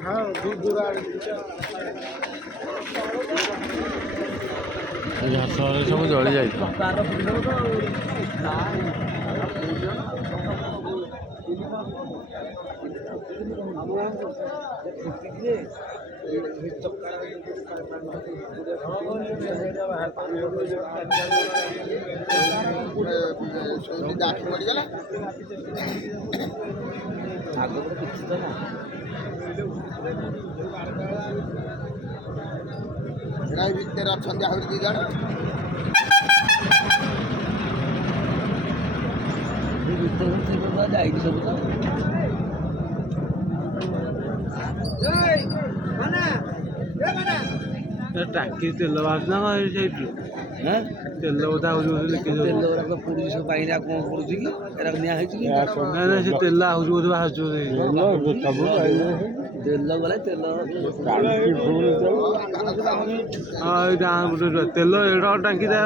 हाँ दूर ଝାରସୁଗୁଡ଼ାରେ ସବୁ ଜଳି ଯାଇଥିଲା। ଭିତରେ ଅଛନ୍ତି ଆହୁରି 2 ଜଣ। ଯାଇକି ସବୁ ତ ଟାଙ୍କି ତେଲ ବାହାରୁଛି ନା କଣ ସେଇଠୁ? ତେଲ ବୋଧା ହଉଛି ବୋଧେ ଲିକେଜ ତେଲ ଗୁଡ଼ାକ ପୋଡୁଛି ସବୁ ପାଣିରେ ଆଉ କଣ ପଡୁଛି କି ଏରା ନିଆଁ ହେଇଛି କି? ନାଇଁ ସେ ତେଲ ଆହୁଛି ବୋଧେ ବାହାରୁଛି ବୋଧେ। ତେଲ ଗଲେ ତେଲ ହଁ ଏଇ ଗାଁ ଗୋଟେ ତେଲ ଏଡ ଟାଙ୍କି ଟା